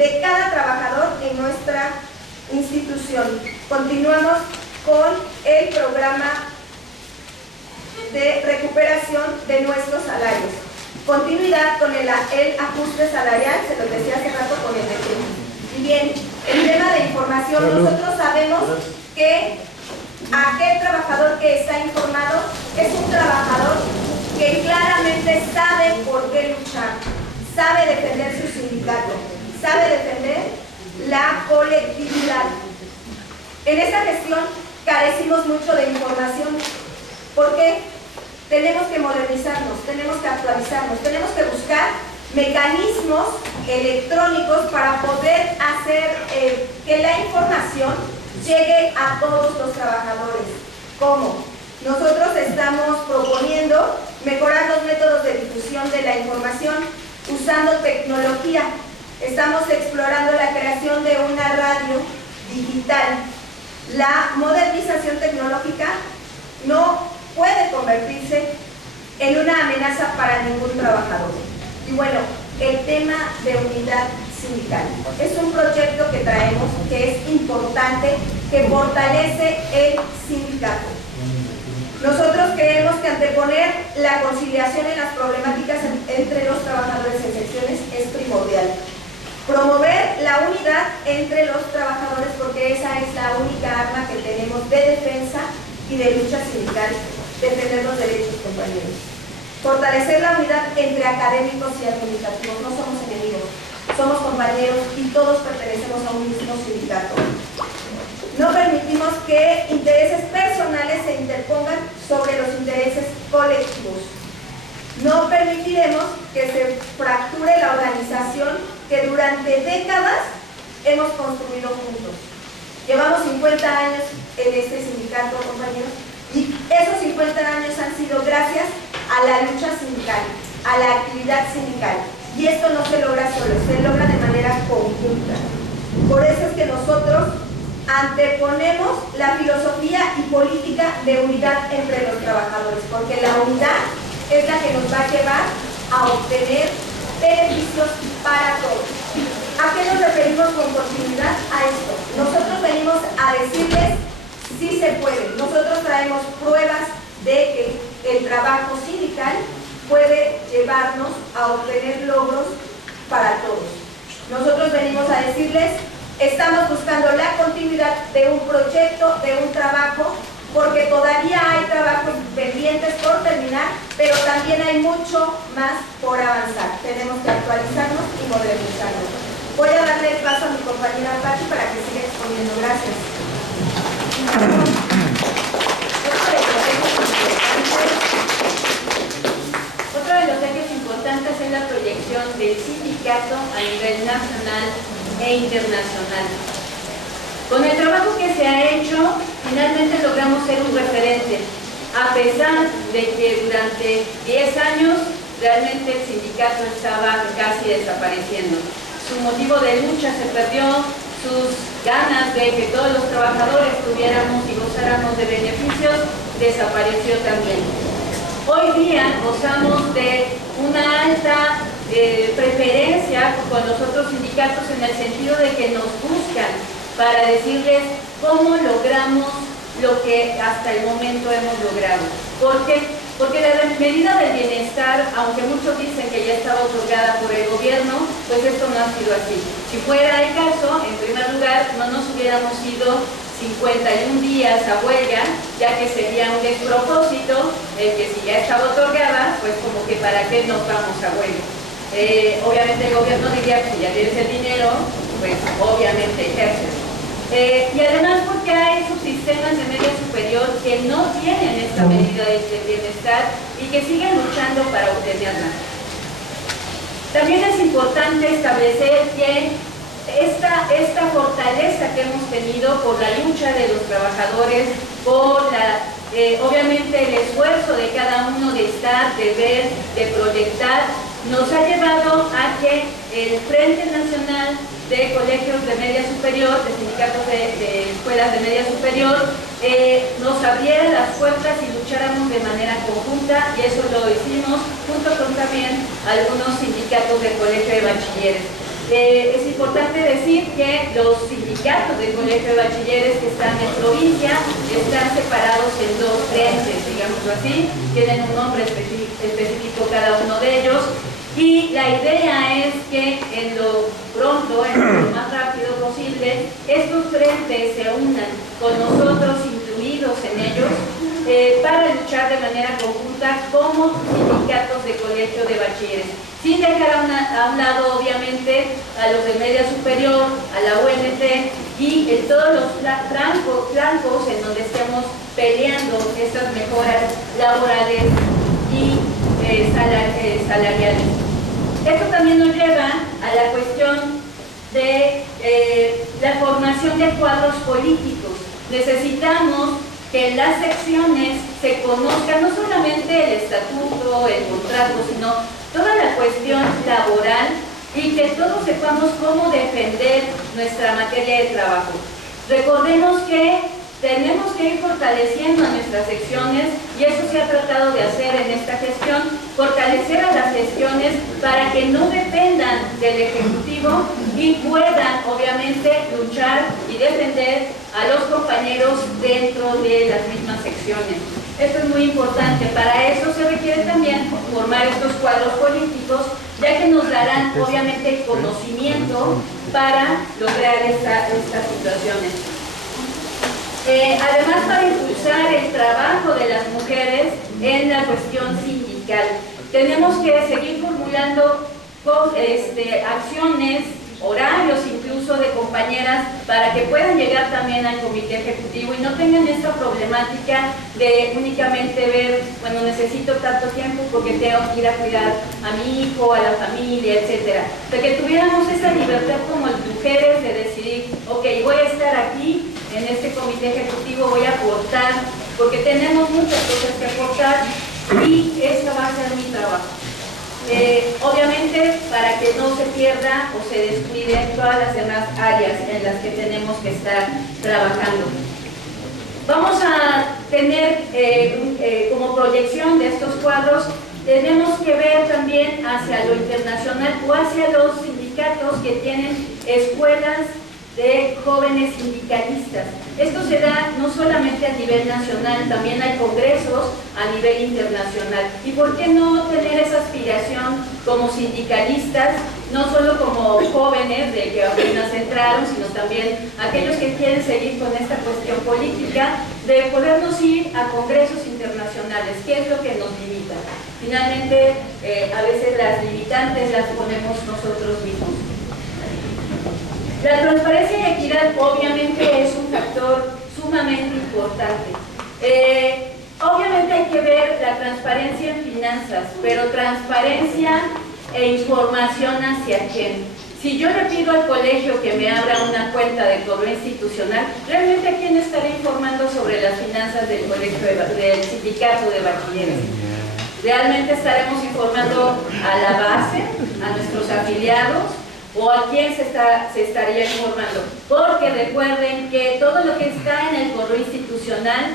de cada trabajador en nuestra institución. Continuamos con el programa de recuperación de nuestros salarios. Continuidad con el ajuste salarial, se lo decía hace rato con el ejemplo. Y bien, el tema de información, nosotros sabemos que aquel trabajador que está informado es un trabajador que claramente sabe por qué luchar, sabe defender su sindicato, sabe defender la colectividad. En esta gestión carecimos mucho de información. ¿Por qué? Tenemos que modernizarnos, tenemos que actualizarnos, tenemos que buscar mecanismos electrónicos para poder hacer que la información llegue a todos los trabajadores. ¿Cómo? Nosotros estamos proponiendo mejorar los métodos de difusión de la información usando tecnología. Estamos explorando la creación de una radio digital. La modernización tecnológica no puede convertirse en una amenaza para ningún trabajador. Y bueno, el tema de unidad sindical es un proyecto que traemos que es importante, que fortalece el sindicato. Nosotros creemos que anteponer la conciliación en las problemáticas entre los trabajadores en secciones es primordial. Promover la unidad entre los trabajadores, porque esa es la única arma que tenemos de defensa y de lucha sindical, defender los derechos, compañeros. Fortalecer la unidad entre académicos y administrativos. No somos enemigos, somos compañeros y todos pertenecemos a un mismo sindicato. No permitimos que intereses personales se interpongan sobre los intereses colectivos. No permitiremos que se fracture la organización que durante décadas hemos construido juntos. Llevamos 50 años en este sindicato, compañeros, y esos 50 años han sido gracias a la lucha sindical, a la actividad sindical. Y esto no se logra solo, se logra de manera conjunta. Por eso es que nosotros anteponemos la filosofía y política de unidad entre los trabajadores, porque la unidad es la que nos va a llevar a obtener beneficios para todos. ¿A qué nos referimos con continuidad? A esto. Nosotros venimos a decirles sí se puede. Nosotros traemos pruebas de que el trabajo sindical puede llevarnos a obtener logros para todos. Nosotros venimos a decirles, estamos buscando la continuidad de un proyecto, de un trabajo, porque todavía hay trabajos pendientes por terminar, pero también hay mucho más por avanzar. Tenemos que actualizarnos y modernizarnos. Voy a darle el paso a mi compañera Pati para que siga exponiendo. Gracias. Otro de los ejes importantes es la proyección del sindicato a nivel nacional e internacional. Con el trabajo que se ha hecho, finalmente logramos ser un referente, a pesar de que durante 10 años realmente el sindicato estaba casi desapareciendo. Su motivo de lucha se perdió, sus ganas de que todos los trabajadores tuviéramos y gozáramos de beneficios desapareció también. Hoy día gozamos de una alta preferencia con los otros sindicatos en el sentido de que nos buscan para decirles cómo logramos lo que hasta el momento hemos logrado. ¿Por qué? Porque la medida del bienestar, aunque muchos dicen que ya estaba otorgada por el gobierno, pues esto no ha sido así. Si fuera el caso, en primer lugar, no nos hubiéramos ido 51 días a huelga, ya que sería un despropósito el que si ya estaba otorgada, pues como que para qué nos vamos a huelga. Obviamente el gobierno diría que si ya tienes el dinero, pues obviamente ejerces. Y además porque hay subsistemas de media superior que no tienen esta medida de bienestar y que siguen luchando para obtenerla. También es importante establecer que esta fortaleza que hemos tenido por la lucha de los trabajadores, por obviamente el esfuerzo de cada uno de estar, de ver, de proyectar, nos ha llevado a que el Frente Nacional de Colegios de Media Superior, de sindicatos de escuelas de media superior, nos abriera las puertas y lucháramos de manera conjunta, y eso lo hicimos junto con también algunos sindicatos de colegio de bachilleres. Es importante decir que los sindicatos del Colegio de Bachilleres que están en provincia están separados en dos frentes, digámoslo así, tienen un nombre específico cada uno de ellos, y la idea es que en lo pronto, en lo más rápido posible, estos frentes se unan con nosotros incluidos en ellos para luchar de manera conjunta como sindicatos de colegio de bachilleres, sin dejar a un lado obviamente a los de media superior, a la UNT y en todos los flancos en donde estemos peleando estas mejoras laborales y salariales. Esto también nos lleva a la cuestión de la formación de cuadros políticos. Necesitamos que en las secciones se conozca no solamente el estatuto, el contrato, sino toda la cuestión laboral y que todos sepamos cómo defender nuestra materia de trabajo. Recordemos que tenemos que ir fortaleciendo a nuestras secciones y eso se ha tratado de hacer en esta gestión, fortalecer a las secciones para que no dependan del Ejecutivo y puedan obviamente luchar y defender a los compañeros dentro de las mismas secciones. Esto es muy importante, para eso se requiere también formar estos cuadros políticos, ya que nos darán obviamente conocimiento para lograr estas situaciones. Además, para impulsar el trabajo de las mujeres en la cuestión sindical, tenemos que seguir formulando acciones, horarios incluso de compañeras para que puedan llegar también al comité ejecutivo y no tengan esta problemática de únicamente ver, bueno, necesito tanto tiempo porque tengo que ir a cuidar a mi hijo, a la familia, etcétera. De que tuviéramos esa libertad como mujeres de decidir, ok, voy a estar aquí en este comité ejecutivo, voy a aportar, porque tenemos muchas cosas que aportar y esta va a ser mi trabajo. Obviamente para que no se pierda o se descuiden todas las demás áreas en las que tenemos que estar trabajando. Vamos a tener como proyección de estos cuadros, tenemos que ver también hacia lo internacional o hacia los sindicatos que tienen escuelas de jóvenes sindicalistas. Esto se da no solamente a nivel nacional, también hay congresos a nivel internacional. ¿Y por qué no tener esa aspiración como sindicalistas, no solo como jóvenes de que apenas entraron, sino también aquellos que quieren seguir con esta cuestión política, de podernos ir a congresos internacionales? ¿Qué es lo que nos limita? Finalmente, a veces las limitantes las ponemos nosotros mismos. La transparencia y equidad obviamente es un factor sumamente importante. Obviamente hay que ver la transparencia en finanzas, pero transparencia e información hacia quién. Si yo le pido al colegio que me abra una cuenta de cobro institucional, ¿realmente a quién estaré informando sobre las finanzas del colegio del sindicato de bachilleres? ¿Realmente estaremos informando a la base, a nuestros afiliados? ¿O a quién se estaría informando? Porque recuerden que todo lo que está en el correo institucional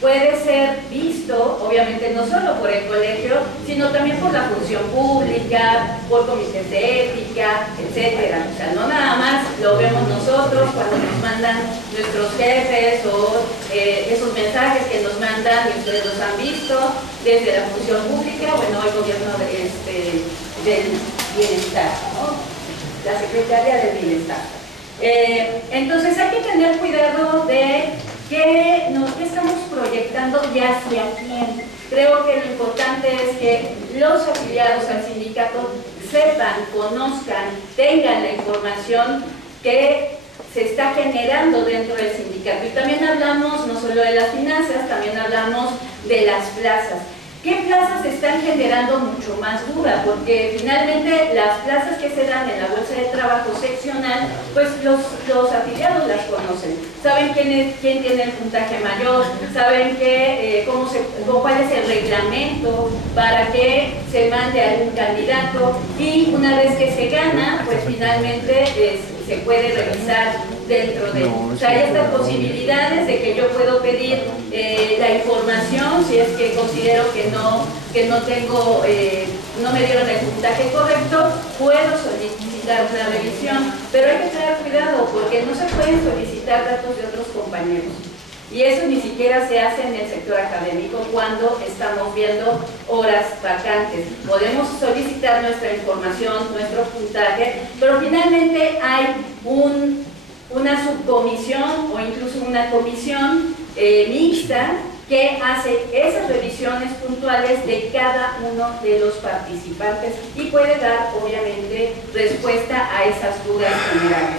puede ser visto, obviamente no solo por el colegio, sino también por la función pública, por comités de ética, etcétera. O sea, no nada más lo vemos nosotros cuando nos mandan nuestros jefes o esos mensajes que nos mandan y ustedes los han visto desde la función pública, bueno, el gobierno del bienestar, ¿no? La Secretaría del Bienestar. Entonces hay que tener cuidado de qué estamos proyectando y hacia quién. Creo que lo importante es que los afiliados al sindicato sepan, conozcan, tengan la información que se está generando dentro del sindicato. Y también hablamos no solo de las finanzas, también hablamos de las plazas. ¿Qué plazas están generando mucho más duda? Porque finalmente las plazas que se dan en la bolsa de trabajo seccional, pues los afiliados las conocen. Saben quién tiene el puntaje mayor, saben cuál es el reglamento para que se mande a algún candidato y una vez que se gana, pues finalmente se puede revisar dentro de o sea, hay estas posibilidades de que yo puedo pedir la información si es que considero que no tengo, no me dieron el puntaje correcto, puedo solicitar solicitar una revisión, pero hay que tener cuidado porque no se pueden solicitar datos de otros compañeros. Y eso ni siquiera se hace en el sector académico cuando estamos viendo horas vacantes. Podemos solicitar nuestra información, nuestro puntaje, pero finalmente hay una subcomisión o incluso una comisión mixta que hace esas revisiones puntuales de cada uno de los participantes y puede dar, obviamente, respuesta a esas dudas generales.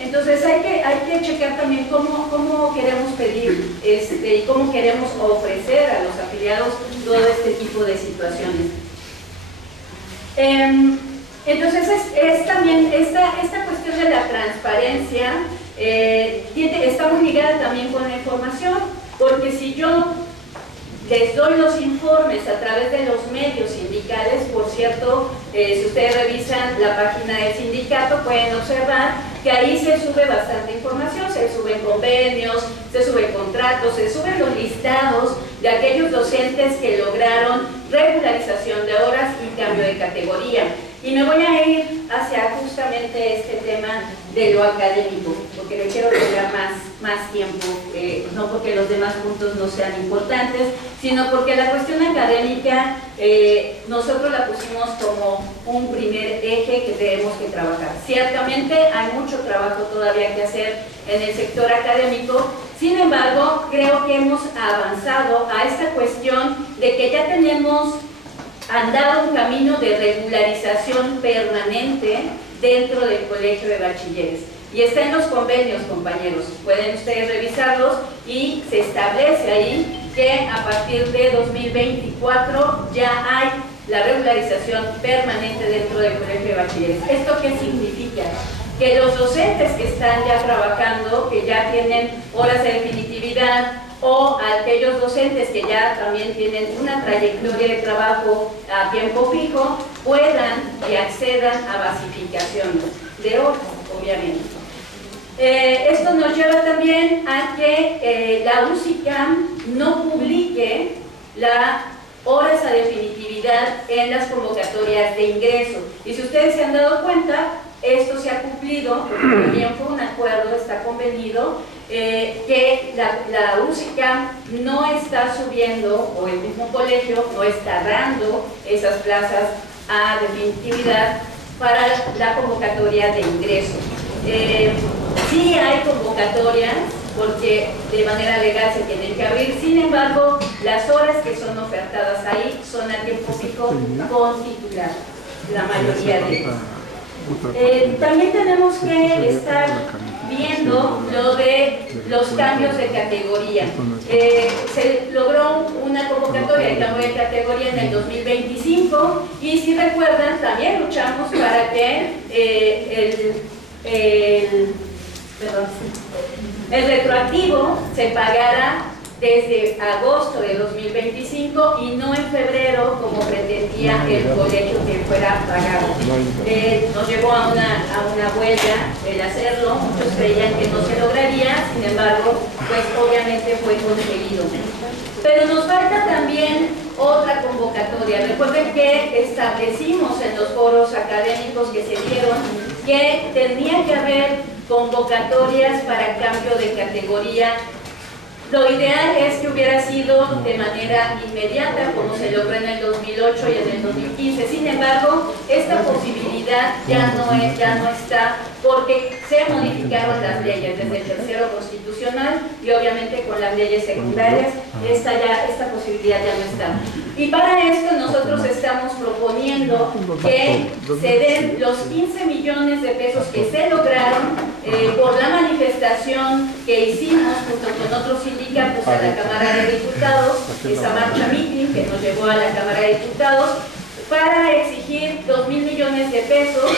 Entonces hay que checar también cómo queremos pedir y cómo queremos ofrecer a los afiliados todo este tipo de situaciones. Entonces es también esta cuestión de la transparencia está muy ligada también con la información, porque si yo les doy los informes a través de los medios sindicales, por cierto, si ustedes revisan la página del sindicato pueden observar que ahí se sube bastante información, se suben convenios, se suben contratos, se suben los listados de aquellos docentes que lograron regularización de horas y cambio de categoría. Y me voy a ir hacia justamente este tema de lo académico, porque le quiero dedicar más tiempo, no porque los demás puntos no sean importantes, sino porque la cuestión académica nosotros la pusimos como un primer eje que tenemos que trabajar. Ciertamente hay mucho trabajo todavía que hacer en el sector académico, sin embargo, creo que hemos avanzado a esta cuestión de que ya tenemos andado un camino de regularización permanente dentro del Colegio de Bachilleres. Y está en los convenios, compañeros. Pueden ustedes revisarlos y se establece ahí que a partir de 2024 ya hay la regularización permanente dentro del Colegio de Bachilleres. ¿Esto qué significa? Que los docentes que están ya trabajando, que ya tienen horas de definitividad, o aquellos docentes que ya también tienen una trayectoria de trabajo a tiempo fijo, puedan y accedan a basificaciones de horas, obviamente. Esto nos lleva también a que la UCICAM no publique las horas a definitividad en las convocatorias de ingreso. Y si ustedes se han dado cuenta, esto se ha cumplido, porque también fue un acuerdo, está convenido, que la UCICAM no está subiendo, o el mismo colegio no está dando esas plazas a definitividad para la convocatoria de ingreso. Sí hay convocatorias, porque de manera legal se tienen que abrir, sin embargo, las horas que son ofertadas ahí son a tiempo fijo con titular, la mayoría de ellas. También tenemos que estar viendo lo de los cambios de categoría. Se logró una convocatoria de cambio de categoría en el 2025 y si recuerdan también luchamos para que el retroactivo se pagara desde agosto de 2025 y no en febrero como pretendía el colegio que fuera pagado. Nos llevó a una huelga el hacerlo, muchos creían que no se lograría, sin embargo, pues obviamente fue conseguido. Pero nos falta también otra convocatoria. Recuerden que establecimos en los foros académicos que se dieron que tenía que haber convocatorias para cambio de categoría. Lo ideal es que hubiera sido de manera inmediata, como se logró en el 2008 y en el 2015. Sin embargo, esta posibilidad ya no está, porque se modificaron las leyes desde el tercero constitucional y obviamente con las leyes secundarias esta posibilidad ya no está. Y para esto nosotros estamos proponiendo que se den los 15 millones de pesos que se lograron por la manifestación que hicimos junto con otros sindicatos a la Cámara de Diputados, esa marcha meeting que nos llevó a la Cámara de Diputados, para exigir 2.000 millones de pesos,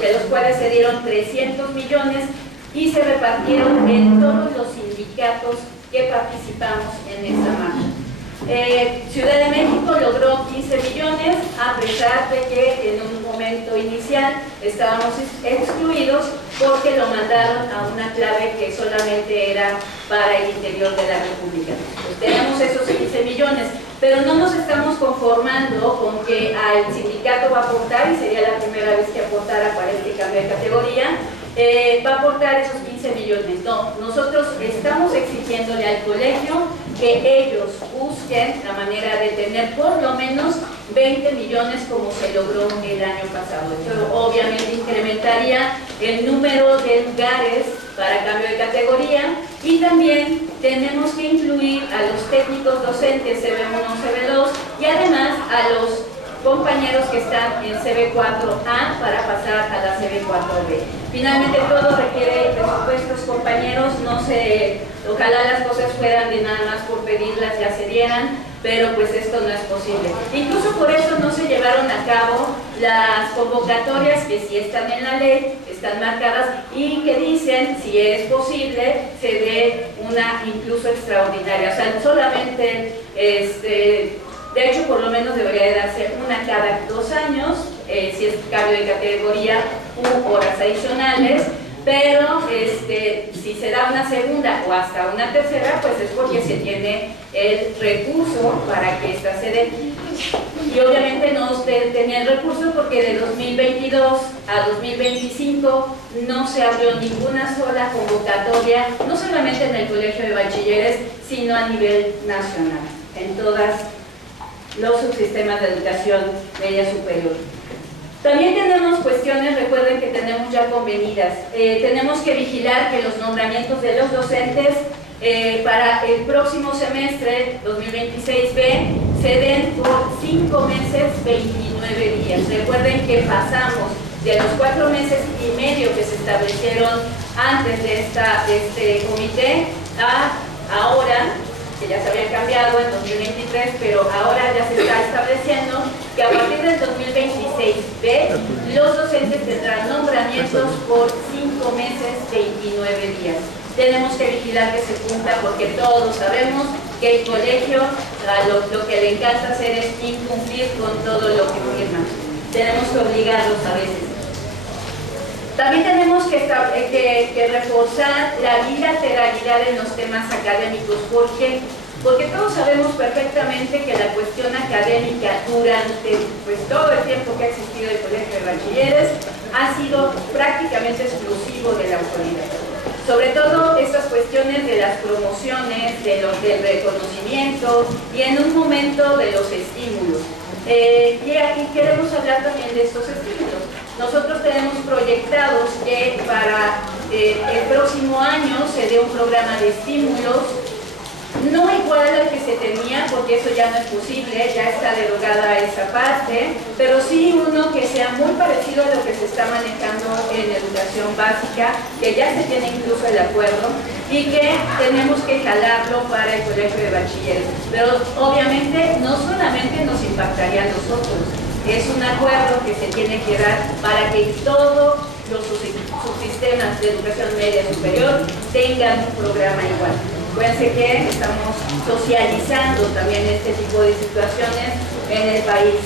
de los cuales se dieron 300 millones y se repartieron en todos los sindicatos que participamos en esta marcha. Ciudad de México logró 15 millones, a pesar de que en un momento inicial estábamos excluidos porque lo mandaron a una clave que solamente era para el interior de la República. Pues tenemos esos 15 millones, pero no nos estamos conformando con que al sindicato va a aportar, y sería la primera vez que aportara para este cambio de categoría, va a aportar esos 15 millones. No, nosotros estamos exigiéndole al colegio que ellos busquen la manera de tener por lo menos 20 millones como se logró el año pasado. Esto obviamente incrementaría el número de lugares para cambio de categoría, y también tenemos que incluir a los técnicos docentes CB1, CB2 y además a los compañeros que están en CB4A para pasar a la CB4B. Finalmente todo requiere presupuestos, compañeros, ojalá las cosas fueran de nada más por pedirlas ya se dieran, pero pues esto no es posible. Incluso por eso no se llevaron a cabo las convocatorias que sí están en la ley, están marcadas y que dicen, si es posible, se dé una incluso extraordinaria. O sea, solamente de hecho, por lo menos debería de darse una cada 2 años, si es cambio de categoría u horas adicionales, pero si se da una segunda o hasta una tercera, pues es porque se tiene el recurso para que esta se dé. Y obviamente no tenía el recurso porque de 2022 a 2025 no se abrió ninguna sola convocatoria, no solamente en el Colegio de Bachilleres, sino a nivel nacional, en todas los subsistemas de educación media superior. También tenemos cuestiones, recuerden que tenemos ya convenidas. Tenemos que vigilar que los nombramientos de los docentes para el próximo semestre 2026B se den por 5 meses, 29 días. Recuerden que pasamos de los 4 meses y medio que se establecieron antes de este comité a ahora, que ya se había cambiado en 2023, pero ahora ya se está estableciendo que a partir del 2026B los docentes tendrán nombramientos por 5 meses, 29 días. Tenemos que vigilar que se cumpla porque todos sabemos que el colegio lo que le encanta hacer es incumplir con todo lo que firman. Tenemos que obligarlos a veces. También tenemos que reforzar la bilateralidad en los temas académicos, porque todos sabemos perfectamente que la cuestión académica durante todo el tiempo que ha existido el Colegio de Bachilleres ha sido prácticamente exclusivo de la autoridad. Sobre todo estas cuestiones de las promociones, del reconocimiento y en un momento de los estímulos. Y aquí queremos hablar también de estos estímulos. Nosotros tenemos proyectados que para el próximo año se dé un programa de estímulos, no igual al que se tenía, porque eso ya no es posible, ya está derogada esa parte, pero sí uno que sea muy parecido a lo que se está manejando en educación básica, que ya se tiene incluso el acuerdo, y que tenemos que jalarlo para el Colegio de Bachilleres. Pero obviamente no solamente nos impactaría a nosotros, es un acuerdo que se tiene que dar para que todos los subsistemas de educación media superior tengan un programa igual. Acuérdense que estamos socializando también este tipo de situaciones en el país.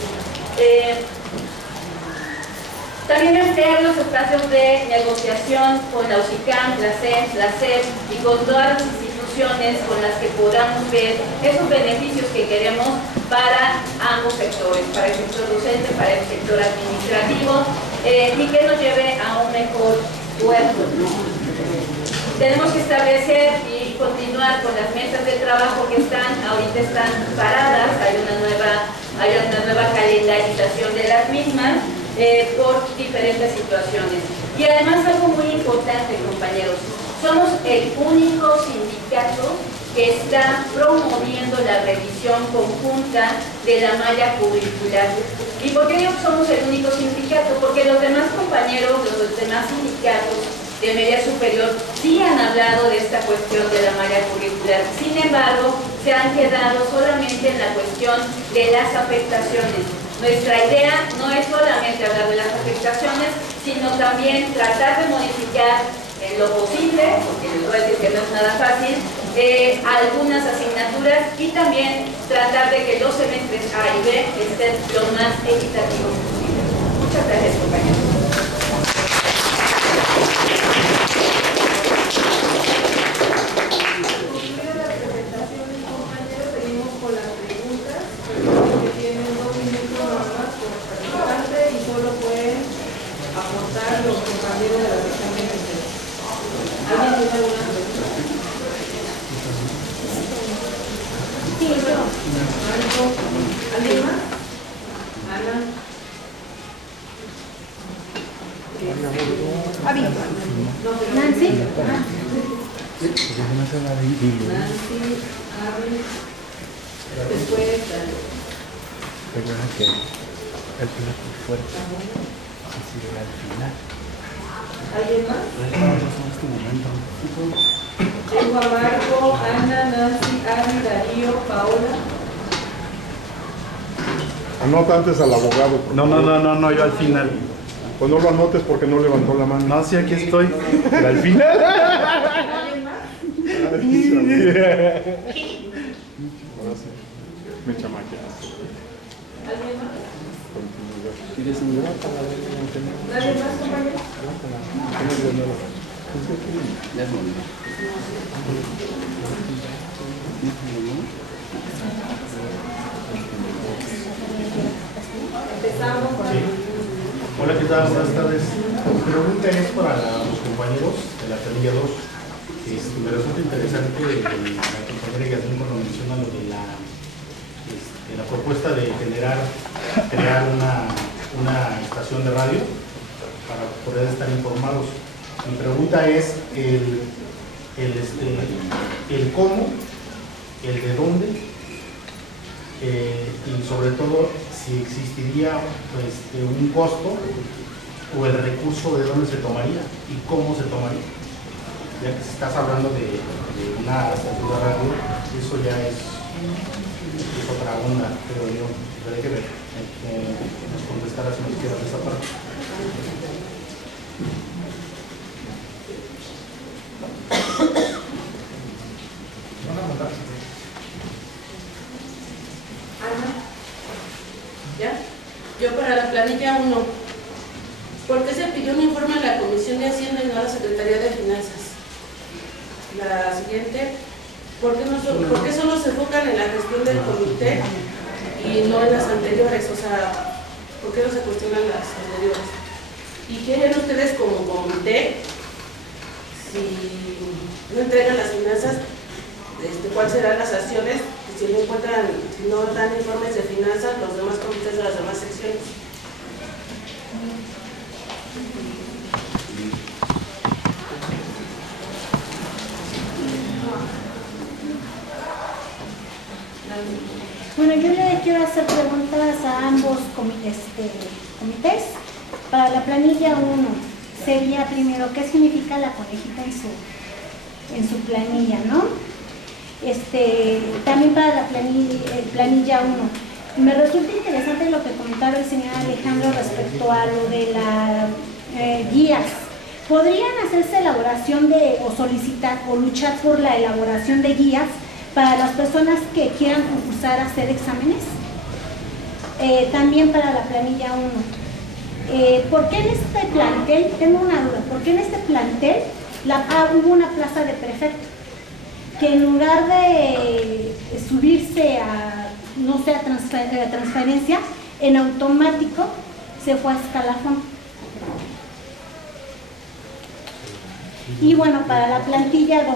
También ampliar los espacios de negociación con la UCICAM, la CEP, la CEP y con todas las instituciones con las que podamos ver esos beneficios que queremos para ambos sectores, para el sector docente, para el sector administrativo, y que nos lleve a un mejor puerto, ¿no? Tenemos que establecer y continuar con las mesas de trabajo que ahorita están paradas, hay una nueva calendarización de las mismas por diferentes situaciones. Y además algo muy importante, compañeros, somos el único sindicato que está promoviendo la revisión conjunta de la malla curricular. ¿Y por qué digo que somos el único sindicato? Porque los demás compañeros, los demás sindicatos de media superior sí han hablado de esta cuestión de la malla curricular. Sin embargo, se han quedado solamente en la cuestión de las afectaciones. Nuestra idea no es solamente hablar de las afectaciones, sino también tratar de modificar en lo posible, porque les voy a decir que no es nada fácil, algunas asignaturas y también tratar de que los semestres A y B estén lo más equitativos posible. Muchas gracias, compañeros. habido alguna pregunta? Sí, yo. ¿Alguien más? Ana. Abi. No, Nancy. Nancy, Abby. Después, Recuerda que el final fue fuerte. Sí, al final. ¿alguien más? En este momento. Tengo a Marco, Ana, Nancy, Abby, Darío, Paola. Anota antes al abogado. No, yo al final. Pues no lo anotes porque no levantó la mano. No, sí, aquí estoy. Pero al final. ¿Alguien más? Ahora sí, me chamaqueaste. ¿Alguien más? ¿Quieres un gran para ver? ¿Nadie más, compañero? Empezamos con... Hola, ¿qué tal? Buenas tardes. Mi pregunta es para los compañeros de la planilla 2. Me resulta interesante la compañera Yasmín cuando menciona lo de la propuesta de crear una estación de radio para poder estar informados. Mi pregunta es el cómo, el de dónde, y sobre todo si existiría un costo o el recurso de dónde se tomaría y cómo se tomaría. Ya que si estás hablando de una estación de radio, eso ya es otra onda, pero yo tendré que ver, nos contestará si nos quieras esa parte. ¿Ya? Yo para la planilla 1, ¿por qué se pidió un informe a la Comisión de Hacienda y no a la Secretaría de Finanzas? La siguiente, ¿por qué solo se enfocan en la gestión del comité y no en las anteriores? O sea, ¿por qué no se cuestionan las anteriores? ¿Y quieren ustedes como comité, si no entregan las finanzas, cuáles serán las acciones? Si no encuentran, si no dan informes de finanzas, los demás comités de las demás secciones. Bueno, yo le quiero hacer preguntas a ambos comités. Para la planilla 1, sería primero, ¿qué significa la conejita en su planilla, no? También para la planilla 1. Me resulta interesante lo que comentaba el señor Alejandro respecto a lo de las guías. ¿Podrían hacerse elaboración o solicitar o luchar por la elaboración de guías para las personas que quieran concursar a hacer exámenes? También para la planilla 1. ¿Por qué en este plantel, tengo una duda, por qué en este plantel hubo una plaza de prefecto? Que en lugar de subirse a, no sé, a transferencia, en automático se fue a escalafón. Y bueno, para la plantilla 2,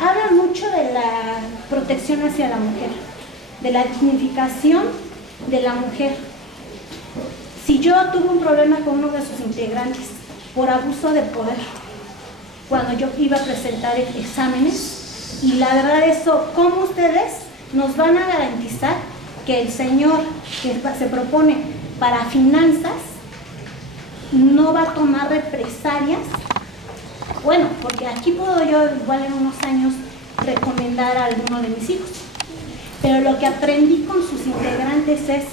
habla mucho de la protección hacia la mujer, de la dignificación de la mujer. Si yo tuve un problema con uno de sus integrantes por abuso de poder, cuando yo iba a presentar exámenes, y la verdad eso, ¿cómo ustedes nos van a garantizar que el señor que se propone para finanzas no va a tomar represalias? Bueno, porque aquí puedo yo igual en unos años recomendar a alguno de mis hijos, pero lo que aprendí con sus integrantes es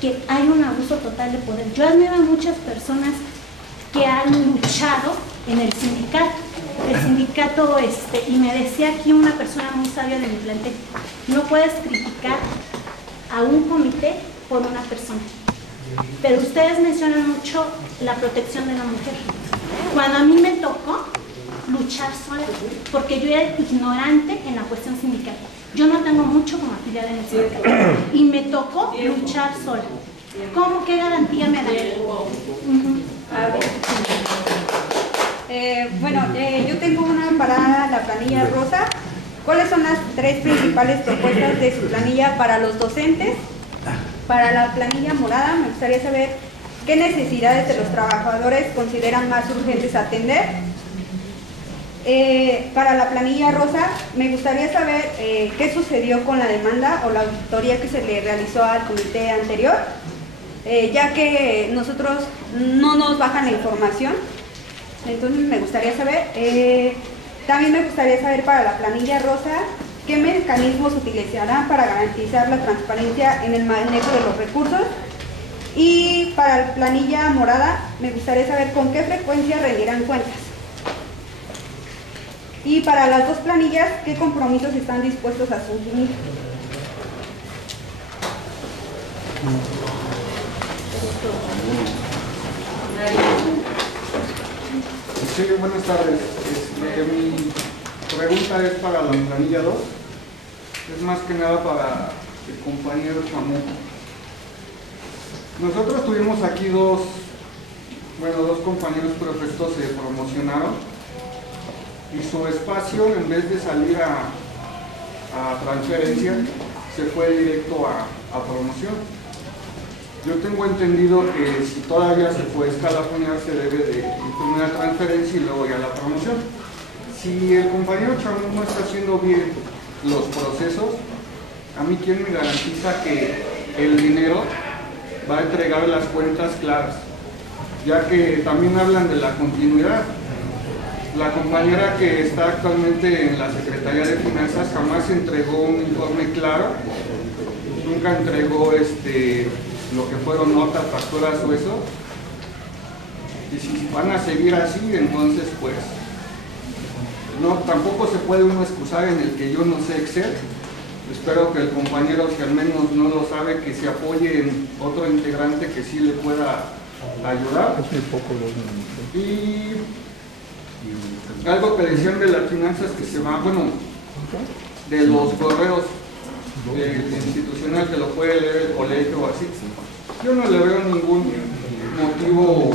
que hay un abuso total de poder. Yo admiro a muchas personas que han luchado en el sindicato. El sindicato, y me decía aquí una persona muy sabia de mi plantel, no puedes criticar a un comité por una persona. Pero ustedes mencionan mucho la protección de la mujer. Cuando a mí me tocó luchar sola, porque yo era ignorante en la cuestión sindical. Yo no tengo mucho como afiliada en el sindicato. Y me tocó luchar sola. ¿Qué garantía me da? A ver. Bueno, yo tengo una para la planilla rosa. ¿Cuáles son las 3 principales propuestas de su planilla para los docentes? Para la planilla morada, me gustaría saber qué necesidades de los trabajadores consideran más urgentes atender. Para la planilla rosa, me gustaría saber qué sucedió con la demanda o la auditoría que se le realizó al comité anterior, ya que nosotros no nos bajan la información. Entonces me gustaría saber, también me gustaría saber para la planilla rosa, qué mecanismos utilizarán para garantizar la transparencia en el manejo de los recursos. Y para la planilla morada, me gustaría saber con qué frecuencia rendirán cuentas. Y para las dos planillas, ¿qué compromisos están dispuestos a asumir? Sí, buenas tardes. Mi pregunta es para la planilla 2. Es más que nada para el compañero Chamuco. Nosotros tuvimos aquí dos compañeros prefectos se promocionaron y su espacio, en vez de salir a transferencia, se fue directo a promoción. Yo tengo entendido que si todavía se puede escalafonear, se debe de imprimir la transferencia y luego ya la promoción. Si el compañero Chamuco no está haciendo bien los procesos, a mí ¿quién me garantiza que el dinero va a entregar las cuentas claras? Ya que también hablan de la continuidad. La compañera que está actualmente en la Secretaría de Finanzas jamás entregó un informe claro, nunca entregó lo que fueron notas, facturas o eso. Y si van a seguir así, entonces pues no, tampoco se puede uno excusar en el que yo no sé Excel. Espero que el compañero, si al menos no lo sabe, que se apoye en otro integrante que sí le pueda ayudar. Y algo que decían de las finanzas que se va, bueno, de los correos institucional que lo puede leer el colegio o así. Yo no le veo ningún motivo,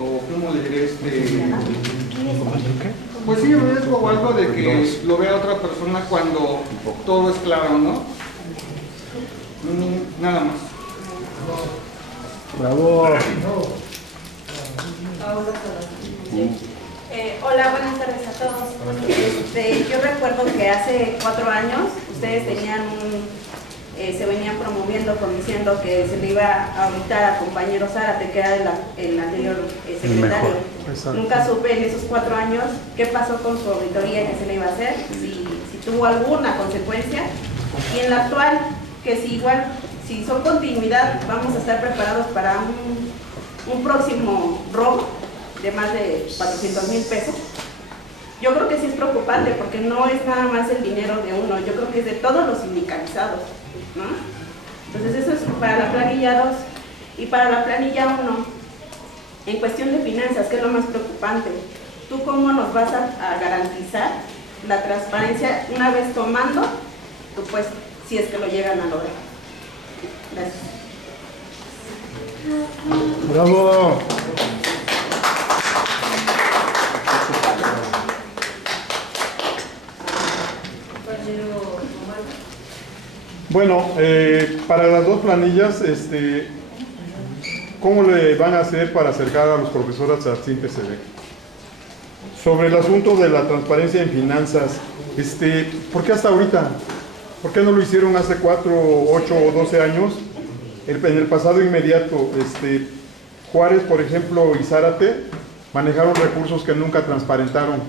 o cómo le diré, pues sí, riesgo o algo de que lo vea otra persona cuando todo es claro, ¿no? Nada más. Bravo. Hola, buenas tardes a todos. Yo recuerdo que hace 4 años ustedes tenían se venían promoviendo diciendo que se le iba a auditar al compañero Zárate, que era el anterior secretario. Nunca supe en esos 4 años qué pasó con su auditoría que se le iba a hacer, si tuvo alguna consecuencia. Y en la actual, que si son continuidad, vamos a estar preparados para un próximo robo de más de 400,000 pesos. Yo creo que sí es preocupante porque no es nada más el dinero de uno, yo creo que es de todos los sindicalizados, ¿no? Entonces eso es para la planilla 2. Y para la planilla 1, en cuestión de finanzas, ¿qué es lo más preocupante? ¿Tú cómo nos vas a garantizar la transparencia una vez tomando tu puesto, si es que lo llegan a lograr? Gracias. Bravo. Bueno, para las dos planillas, ¿cómo le van a hacer para acercar a los profesores a CINTE-CD? Sobre el asunto de la transparencia en finanzas, ¿por qué hasta ahorita? ¿Por qué no lo hicieron hace 4, 8 o 12 años? En el pasado inmediato, Juárez, por ejemplo, y Zárate manejaron recursos que nunca transparentaron,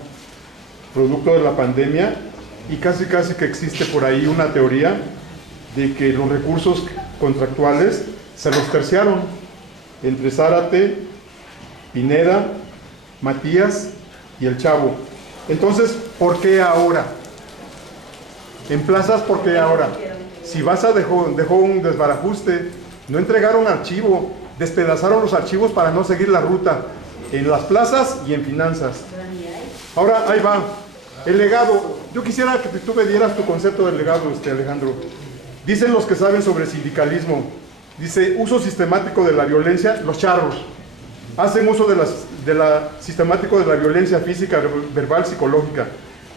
producto de la pandemia, y casi que existe por ahí una teoría de que los recursos contractuales se los terciaron entre Zárate, Pineda, Matías y el Chavo. Entonces, ¿por qué ahora? En plazas, ¿por qué ahora? Si Baza dejó un desbarajuste, no entregaron archivo, despedazaron los archivos para no seguir la ruta en las plazas y en finanzas. Ahora, ahí va, el legado. Yo quisiera que tú me dieras tu concepto del legado, Alejandro. Dicen los que saben sobre sindicalismo, dice, uso sistemático de la violencia, los charros. hacen uso sistemático de la violencia física, verbal, psicológica,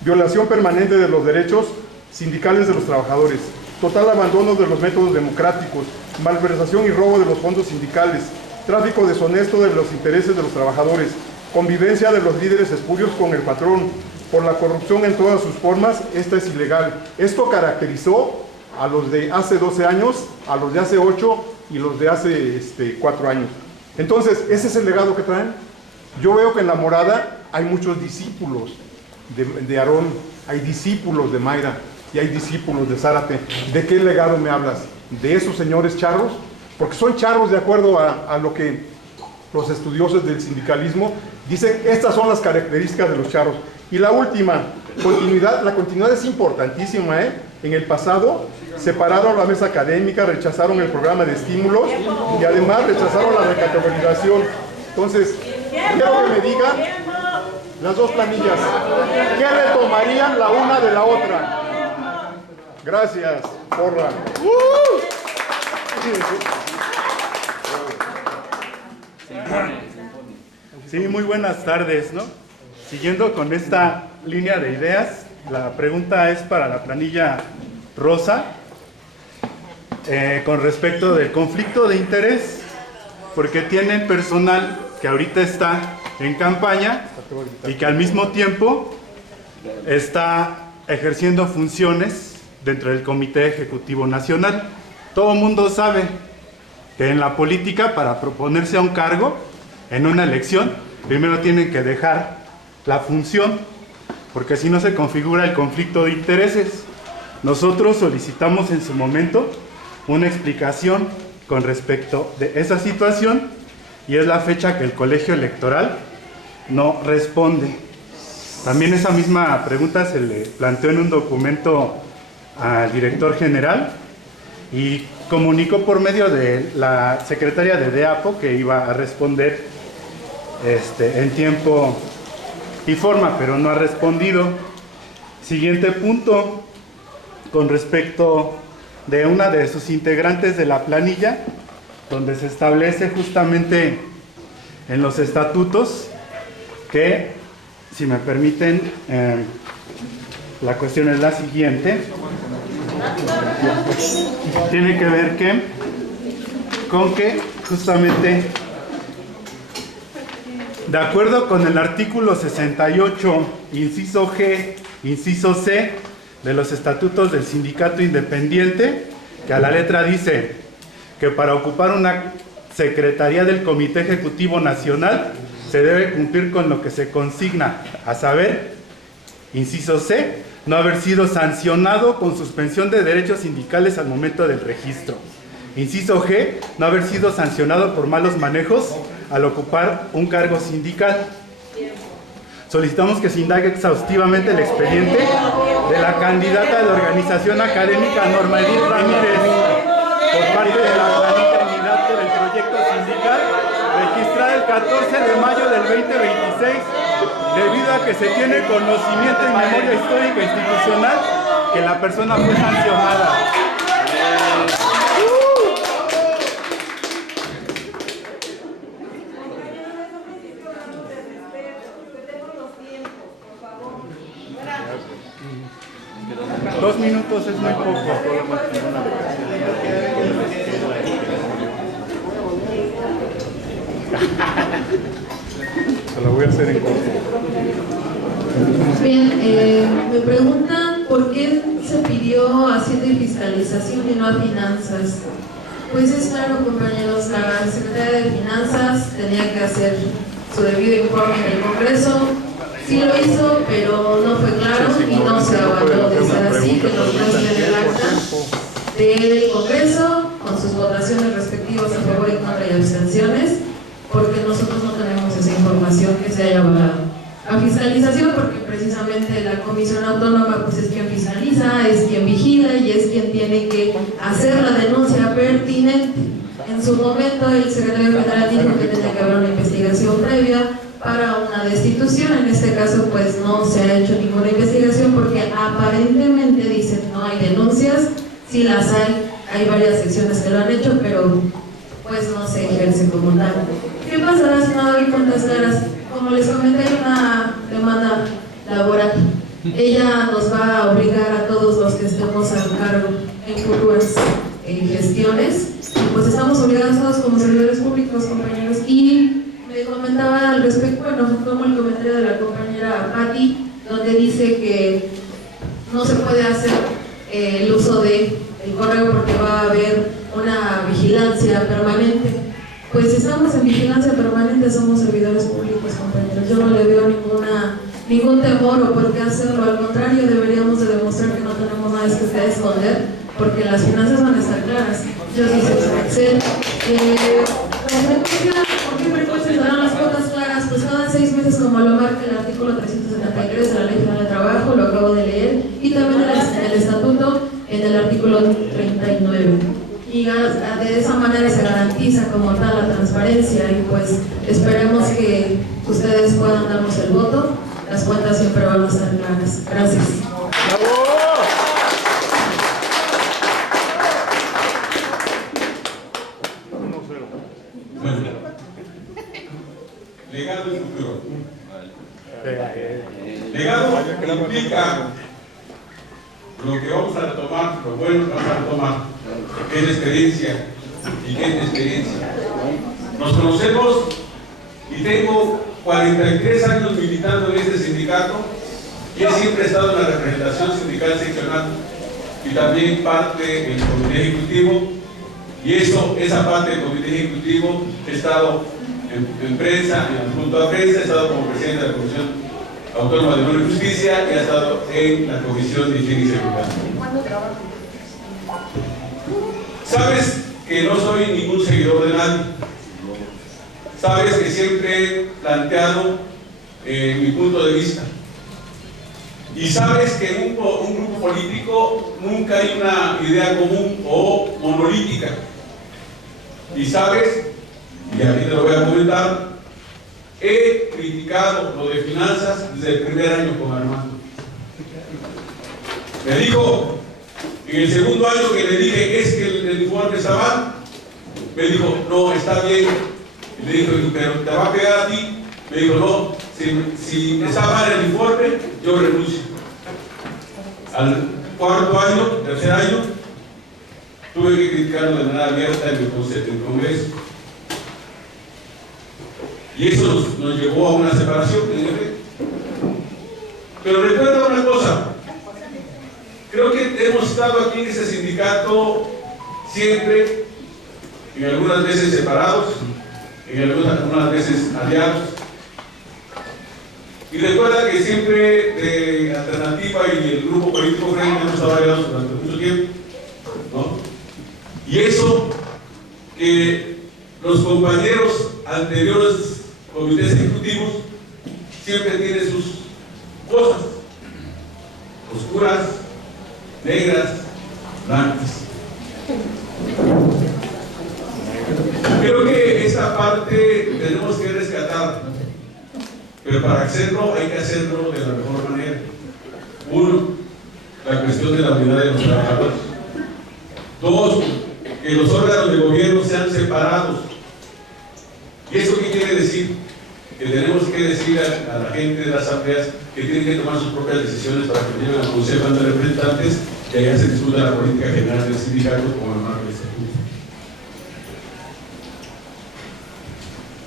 violación permanente de los derechos sindicales de los trabajadores, total abandono de los métodos democráticos, malversación y robo de los fondos sindicales, tráfico deshonesto de los intereses de los trabajadores, convivencia de los líderes espurios con el patrón, por la corrupción en todas sus formas. Esta es ilegal. Esto caracterizó a los de hace 12 años, a los de hace 8 y los de hace 4 años. Entonces, ese es el legado que traen. Yo veo que en La Morada hay muchos discípulos de Aarón, hay discípulos de Mayra y hay discípulos de Zárate. ¿De qué legado me hablas? ¿De esos señores charros? Porque son charros de acuerdo a lo que los estudiosos del sindicalismo dicen. Estas son las características de los charros. Y la última, continuidad. La continuidad es importantísima, En el pasado separaron la mesa académica, rechazaron el programa de estímulos y además rechazaron la recategorización. Entonces, quiero que me digan las dos planillas, ¿qué retomarían la una de la otra? Gracias, porra. Sí, muy buenas tardes, ¿no? Siguiendo con esta línea de ideas, la pregunta es para la planilla rosa, con respecto del conflicto de interés, porque tienen personal que ahorita está en campaña y que al mismo tiempo está ejerciendo funciones dentro del Comité Ejecutivo Nacional. Todo el mundo sabe que en la política, para proponerse a un cargo en una elección, primero tienen que dejar la función, porque si no se configura el conflicto de intereses. Nosotros solicitamos en su momento una explicación con respecto de esa situación y es la fecha que el colegio electoral no responde. También esa misma pregunta se le planteó en un documento al director general y comunicó por medio de la secretaria de DEAPO que iba a responder en tiempo y forma, pero no ha respondido. Siguiente punto, con respecto de una de sus integrantes de la planilla, donde se establece justamente en los estatutos que, si me permiten, la cuestión es la siguiente. Tiene que ver con que justamente, de acuerdo con el artículo 68, inciso G, inciso C, de los estatutos del Sindicato Independiente, que a la letra dice que para ocupar una secretaría del Comité Ejecutivo Nacional se debe cumplir con lo que se consigna, a saber, inciso C, no haber sido sancionado con suspensión de derechos sindicales al momento del registro. Inciso G, no haber sido sancionado por malos manejos al ocupar un cargo sindical. Solicitamos que se indague exhaustivamente el expediente de la candidata de Organización Académica Norma Edith Ramírez por parte de la planilla unidad por el proyecto sindical registrada el 14 de mayo del 2026, debido a que se tiene conocimiento y memoria histórica institucional que la persona fue sancionada. Dos minutos es muy poco. Se la voy a hacer en corto. Bien, me preguntan por qué se pidió a Hacienda y Fiscalización y no a Finanzas. Pues es claro, compañeros, la Secretaría de Finanzas tenía que hacer su debido informe en el Congreso. Sí lo hizo, pero no fue claro y no se avaló de ser así, que nos muestren el acta del Congreso con sus votaciones respectivas a favor y contra y abstenciones, porque nosotros no tenemos esa información que se haya avalado. A fiscalización, porque precisamente la Comisión Autónoma pues es quien fiscaliza, es quien vigila y es quien tiene que hacer la denuncia pertinente. En su momento el secretario general dijo que tenía que haber una investigación previa para una destitución. En este caso pues no se ha hecho ninguna investigación porque aparentemente dicen no hay denuncias, sí las hay varias secciones que lo han hecho, pero pues no se ejerce como tal. ¿qué pasará si no doy cuentas claras? Como les comenté, hay una demanda laboral. Ella nos va a obligar a todos los que estemos a cargo en futuras gestiones, y pues estamos obligados todos como servidores públicos, compañeros. Y me comentaba al respecto, bueno, como el comentario de la compañera Patti, donde dice que no se puede hacer el uso del correo porque va a haber una vigilancia permanente. Pues estamos en vigilancia permanente, somos servidores públicos, compañeros. Yo no le veo ningún temor o por qué hacerlo. Al contrario, deberíamos de demostrar que no tenemos nada que esconder, porque las finanzas van a estar claras. Yo sí sé Excel. ¿Por qué frecuencia darán las cuotas claras? Pues cada 6 meses, como lo marca el artículo 373 de la Ley General de Trabajo, lo acabo de leer, y también el estatuto en el artículo 39. Y de esa manera se garantiza como tal la transparencia, y pues esperemos que ustedes puedan darnos el voto. Las cuentas siempre van a estar claras. Gracias. Bueno, legado y futuro. Legado implica lo que vamos a retomar, lo bueno que vamos a retomar, que es la experiencia. ¿Y qué es la experiencia? Nos conocemos y tengo 43 años militando en este sindicato, y he siempre estado en la representación sindical seccional y también parte del comité ejecutivo, y esa parte del comité ejecutivo he estado en prensa, junto a prensa, he estado como presidente de la Comisión Autónoma de Honor y Justicia, y he estado en la Comisión de Higiene y Seguridad. Sabes que no soy ningún seguidor de nadie. Sabes que siempre he planteado mi punto de vista. Y sabes que en un grupo político nunca hay una idea común o monolítica. Y sabes, y aquí te lo voy a comentar, he criticado lo de finanzas desde el primer año con Armando. Me dijo, en el segundo año que le dije, es que el informe está mal, me dijo, no, está bien. Y le dijo, pero te va a pegar a ti. Me dijo, no, si está mal el informe, yo renuncio. Al cuarto año, tercer año, tuve que criticarlo de manera abierta en el Congreso. Y eso nos llevó a una separación. Pero recuerda una cosa, creo que hemos estado aquí en ese sindicato siempre, en algunas veces separados, en algunas veces aliados. Y recuerda que siempre de Alternativa y el grupo político Frente hemos estado aliados durante mucho tiempo, ¿no? Y eso que los compañeros anteriores comités ejecutivos siempre tienen sus cosas oscuras, negras, blancas. Creo que esta parte tenemos que rescatar, pero para hacerlo hay que hacerlo de la mejor manera. Uno, la cuestión de la unidad de los trabajadores. Dos, que los órganos de gobierno sean separados. ¿Y eso qué quiere decir? Que tenemos que decir a la gente de las asambleas que tienen que tomar sus propias decisiones para que lleguen al Consejo de Representantes y allá se discuta la política general del sindicato como el marco del estatuto.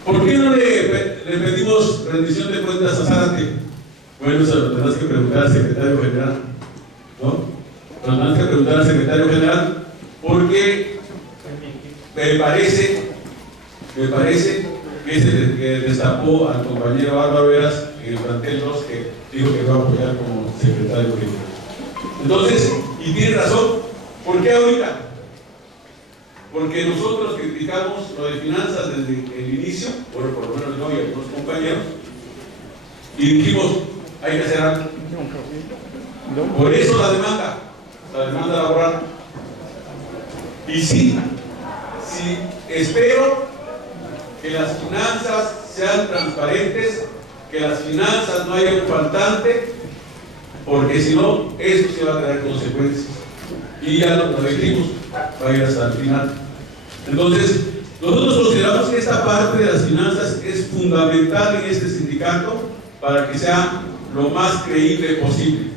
¿Por qué no le pedimos rendición de cuentas a Zárate? Bueno, eso lo tendrás que preguntar al secretario general, ¿no? Lo tendrás que preguntar al secretario general, porque me parece que es el que destapó al compañero Álvaro Veras en el plantel 2, que dijo que va a apoyar como secretario general. Entonces, y tiene razón, ¿por qué ahorita? Porque nosotros criticamos lo de finanzas desde el inicio, bueno, por lo menos yo y algunos compañeros, y dijimos, hay que hacer algo. Por eso la demanda laboral. Y sí, espero que las finanzas sean transparentes, que las finanzas no haya un faltante, porque si no, eso se va a traer consecuencias. Y ya lo dijimos, va a ir hasta el final. Entonces, Nosotros consideramos que esta parte de las finanzas es fundamental en este sindicato para que sea lo más creíble posible.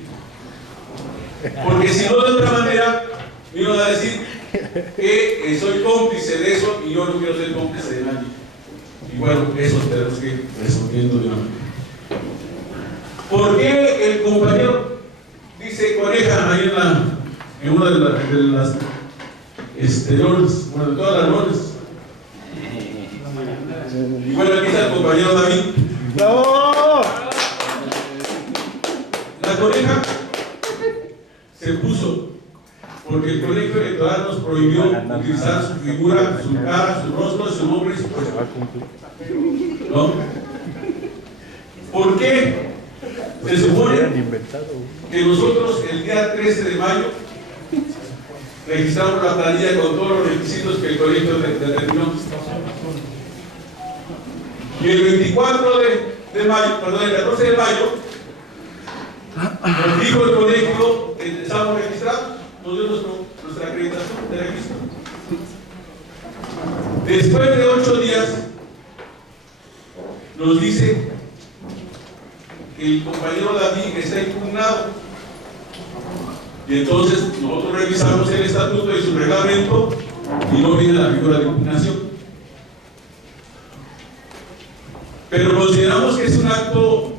Porque si no, de otra manera, me iban a decir que soy cómplice de eso y yo no quiero ser cómplice de nadie. Y bueno, eso tenemos que ir resolviendo de una manera. ¿Por qué el compañero dice Coneja ahí en una de las roles, bueno, de todas las roles? Y bueno, aquí está el compañero David. ¡No! La Coneja se puso porque el colegio electoral nos prohibió utilizar su figura, su cara, su rostro, su nombre y su puesto. ¿No? ¿Por qué? Se supone que nosotros el día 13 de mayo registramos la planilla con todos los requisitos que el colegio determinó. Y el 24 de mayo, perdón, el 14 de mayo, nos dijo el colegio que estamos registrados, nos dio nuestra acreditación de registro. Después de 8 días, nos dice que el compañero David está impugnado. Y entonces nosotros revisamos el estatuto y su reglamento y no viene la figura de impugnación. Pero consideramos que es un acto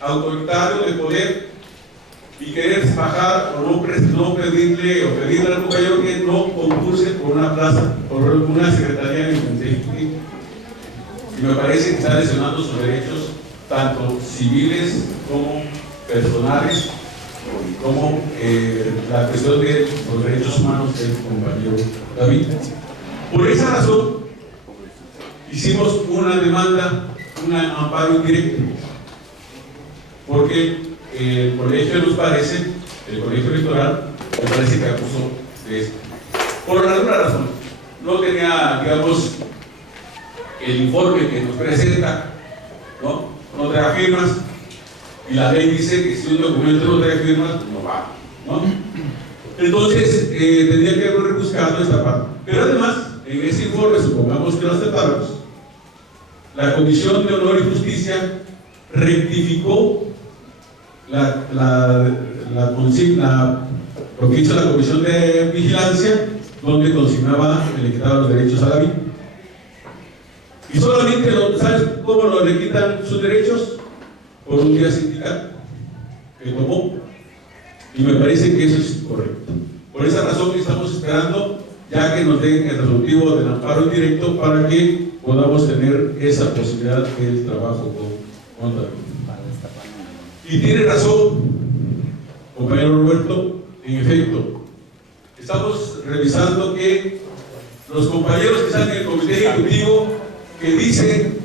autoritario de poder y querer bajar o no pedirle o pedirle al compañero que no concurse por una plaza, por una secretaría en el Consejo. Y me parece que está lesionando sus derechos, tanto civiles como personales, como la cuestión de los derechos humanos del compañero David. Por esa razón, hicimos una demanda, un amparo indirecto, porque el colegio nos parece, el colegio electoral, me parece que acusó de esto. Por alguna razón, no tenía, digamos, el informe que nos presenta, no trae firmas, y la ley dice que si un documento no trae firmas, no va, ¿no? Entonces, tendría que haber rebuscado esta parte. Pero además, en ese informe, supongamos que lo aceptáramos, la Comisión de Honor y Justicia rectificó lo que hizo la Comisión de Vigilancia, donde consignaba que le quitaba los derechos a David. Y solamente, ¿sabes cómo le quitan sus derechos? Por un día sindical que tomó. Y me parece que eso es correcto. Por esa razón estamos esperando ya que nos den el resolutivo del amparo indirecto para que podamos tener esa posibilidad del trabajo con David. Y tiene razón, compañero Roberto, en efecto, estamos revisando que los compañeros que están en el comité ejecutivo que dicen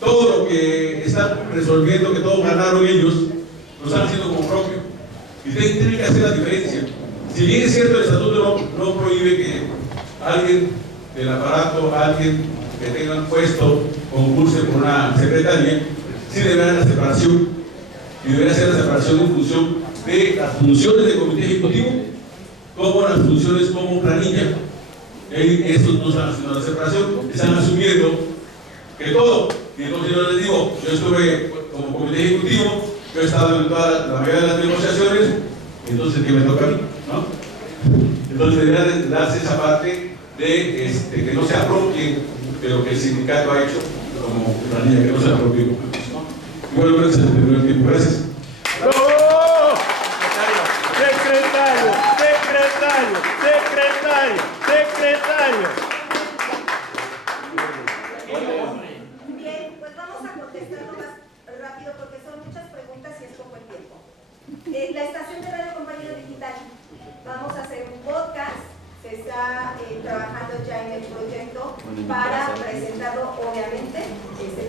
todo lo que están resolviendo, que todos ganaron ellos, lo están haciendo como propio. Y tienen que hacer la diferencia. Si bien es cierto, el estatuto no prohíbe que alguien del aparato, alguien que tenga un puesto, concurse por una secretaría, sí debe haber la separación. Y debería ser la separación en función de las funciones del comité ejecutivo, como las funciones como planilla. Estos no están haciendo la separación, están asumiendo que todo. Y entonces yo les digo, yo estuve como comité ejecutivo, yo he estado en toda la mayoría de las negociaciones, entonces ¿qué me toca a mí? ¿No? Entonces debería darse esa parte de que no se apropie de lo que el sindicato ha hecho como planilla, que no se apropie. Bueno, gracias, el primer tiempo. Gracias. ¡Oh! Secretario. Bien, pues vamos a contestar más rápido porque son muchas preguntas y es poco el tiempo. La estación de radio Compañero Digital, vamos a hacer un podcast, se está trabajando ya en el proyecto para presentarlo, obviamente,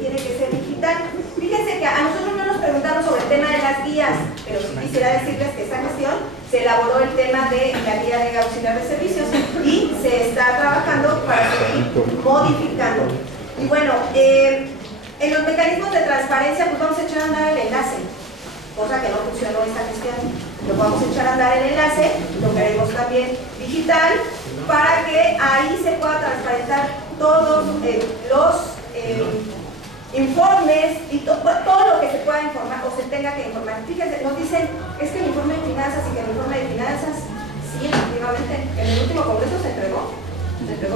tiene que ser digital. Fíjense que a nosotros no nos preguntaron sobre el tema de las guías, pero sí quisiera decirles que esta gestión se elaboró el tema de la guía de auxiliar de servicios y se está trabajando para seguir modificando. Y bueno, en los mecanismos de transparencia, pues vamos a echar a andar el enlace, cosa que no funcionó esta gestión. Lo vamos a echar a andar el enlace, lo queremos también digital para que ahí se pueda transparentar todos los informes y todo lo que se pueda informar o se tenga que informar. Fíjense, nos dicen, es que el informe de finanzas y que el informe de finanzas, sí, efectivamente, en el último congreso se entregó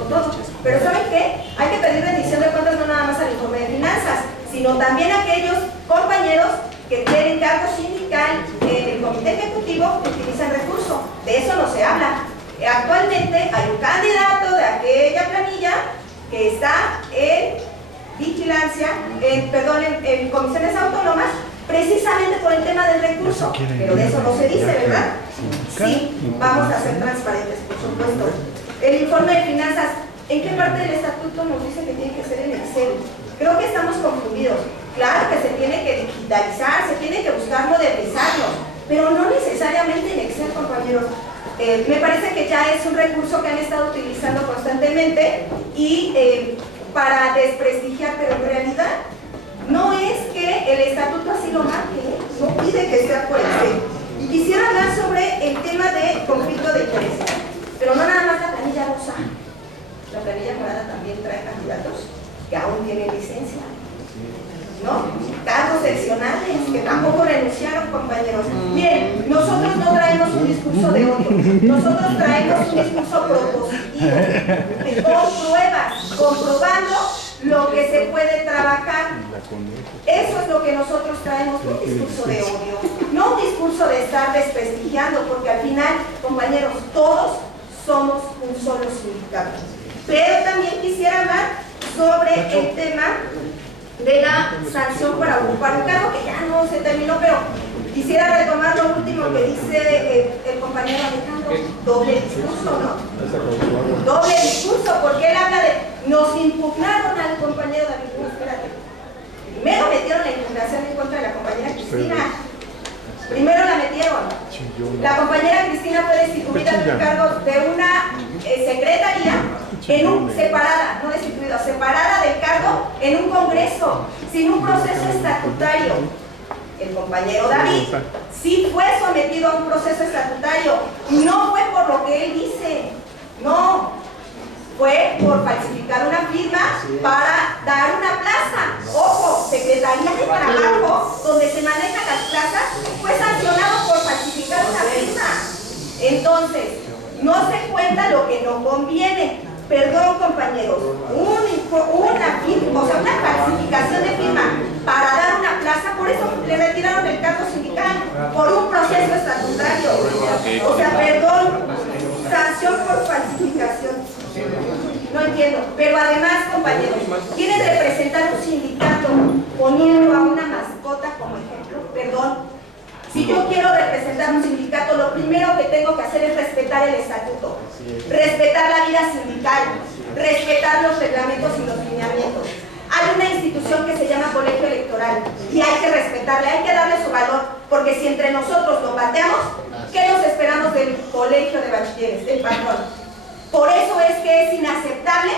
todo. Pero ¿saben qué? Hay que pedir rendición de cuentas no nada más al informe de finanzas, sino también a aquellos compañeros que tienen cargo sindical en el comité ejecutivo que utilizan recursos. De eso no se habla. Actualmente hay un candidato de aquella planilla que está en vigilancia, en comisiones autónomas, precisamente por el tema del recurso. Pero de eso no se dice, ¿verdad? Sí, vamos a ser transparentes, por supuesto. El informe de finanzas, ¿en qué parte del estatuto nos dice que tiene que ser en Excel? Creo que estamos confundidos. Claro que se tiene que digitalizar, se tiene que buscar modernizarlo, pero no necesariamente en Excel, compañeros. Me parece que ya es un recurso que han estado utilizando constantemente y para desprestigiar, pero en realidad no es que el estatuto así lo marque, no pide que sea por Excel. Y quisiera hablar sobre el tema de conflicto de intereses, pero no nada más la planilla rosa. La planilla morada también trae candidatos que aún tienen licencia, ¿no? Cargos seccionales que tampoco renunciaron, compañeros. Bien, nosotros no traemos un discurso de odio, nosotros traemos un discurso propositivo, con pruebas, comprobando lo que se puede trabajar. Eso es lo que nosotros traemos, no un discurso de odio, no un discurso de estar desprestigiando, porque al final, compañeros, todos somos un solo sindicato. Pero también quisiera hablar sobre el tema de la sanción para ocupar un cargo, que ya no se terminó, pero quisiera retomar lo último que dice el compañero Alejandro, doble discurso, ¿no? Doble discurso, porque él habla de, nos impugnaron al compañero David, no, espérate. Primero metieron la impugnación en contra de la compañera Cristina. Primero la metieron. La compañera Cristina fue destituida del cargo de una secretaría separada, no destituida, separada del cargo en un congreso, sin un proceso estatutario. El compañero David sí fue sometido a un proceso estatutario, y no fue por lo que él dice, no, fue por falsificar una firma para dar una plaza. Ojo, Secretaría de Trabajo, donde se manejan las plazas, fue sancionado por falsificar una firma. Entonces, no se cuenta lo que no conviene. Perdón, compañeros, una falsificación de firma para dar una plaza, por eso le retiraron el cargo sindical, por un proceso estatutario. O sea, perdón, sanción por falsificación. No entiendo, pero además, compañeros, quieren representar un sindicato poniendo a una mascota como ejemplo. Perdón, si yo quiero representar un sindicato, lo primero que tengo que hacer es respetar el estatuto, respetar la vida sindical, respetar los reglamentos y los lineamientos. Hay una institución que se llama Colegio Electoral y hay que respetarle, hay que darle su valor, porque si entre nosotros lo bateamos, ¿qué nos esperamos del Colegio de Bachilleres, del patrón? Por eso es que es inaceptable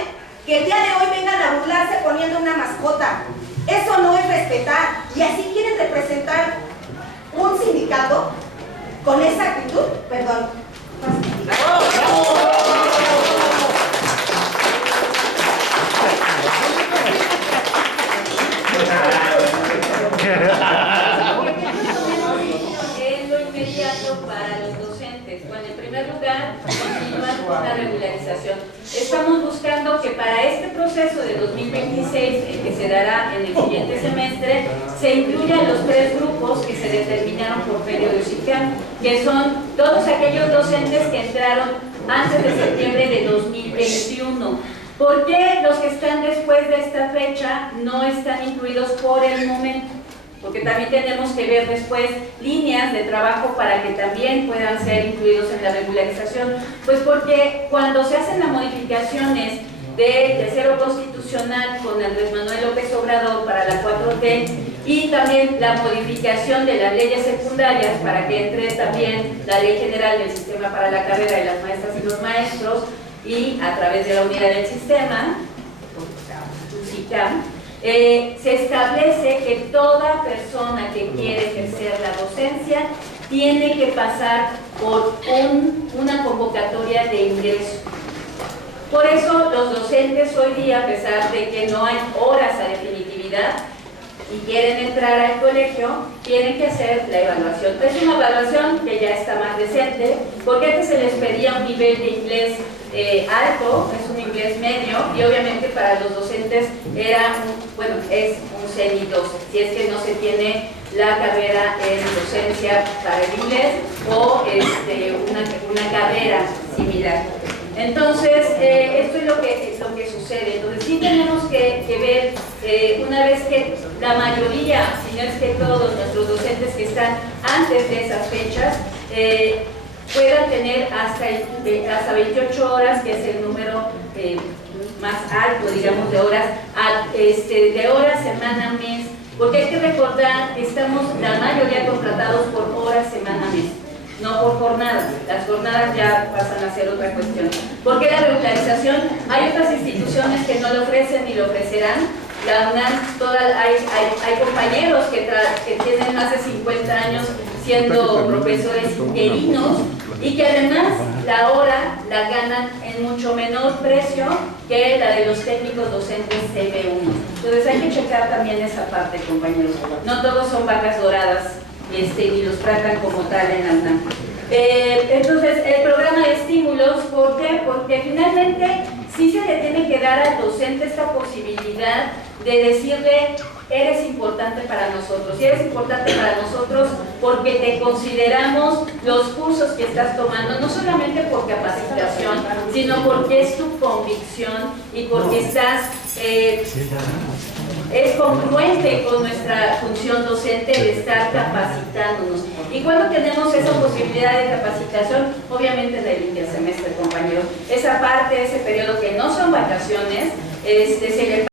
que el día de hoy vengan a burlarse poniendo una mascota. Eso no es respetar. Y así quieren representar un sindicato con esa actitud. Perdón. Es lo inmediato para los docentes. Bueno, en primer lugar, continuar con la regularización. Estamos buscando que para este proceso de 2026, el que se dará en el siguiente semestre, se incluyan los 3 grupos que se determinaron por periodo SICAM, que son todos aquellos docentes que entraron antes de septiembre de 2021. ¿Por qué los que están después de esta fecha no están incluidos por el momento? Porque también tenemos que ver después líneas de trabajo para que también puedan ser incluidos en la regularización. Pues porque cuando se hacen las modificaciones de tercero constitucional con Andrés Manuel López Obrador para la 4T y también la modificación de las leyes secundarias para que entre también la Ley General del Sistema para la Carrera de las Maestras y los Maestros y a través de la unidad del sistema, SICAM, se establece que toda persona que quiere ejercer la docencia tiene que pasar por una convocatoria de ingreso. Por eso los docentes hoy día, a pesar de que no hay horas a definitividad y quieren entrar al colegio, tienen que hacer la evaluación. Es una evaluación que ya está más decente, porque antes se les pedía un nivel de inglés alto, es un inglés medio, y obviamente para los docentes era es un semi-2, si es que no se tiene la carrera en docencia para el inglés o una carrera similar. Entonces, esto es lo que sucede. Entonces, sí tenemos que ver, una vez que la mayoría, si no es que todos nuestros docentes que están antes de esas fechas, puedan tener hasta 28 horas, que es el número más alto, digamos, de horas, de horas semana mes, porque hay que recordar que estamos la mayoría contratados por horas semana mes, no por jornadas. Las jornadas ya pasan a ser otra cuestión. ¿Por qué la regularización? Hay otras instituciones que no lo ofrecen ni lo ofrecerán. La UNAM, hay compañeros que tienen más de 50 años siendo profesores interinos y que además la hora la ganan en mucho menor precio que la de los técnicos docentes CB1. Entonces hay que checar también esa parte, compañeros. No todos son vacas doradas ni los tratan como tal en la UNAM. Entonces, el programa de estímulos, ¿por qué? Porque finalmente sí se le tiene que dar al docente esta posibilidad de decirle: eres importante para nosotros, y eres importante para nosotros porque te consideramos los cursos que estás tomando, no solamente por capacitación, sino porque es tu convicción y porque estás es congruente con nuestra función docente de estar capacitándonos. Y cuando tenemos esa posibilidad de capacitación, obviamente en el intersemestre, compañeros, esa parte, ese periodo que no son vacaciones, se le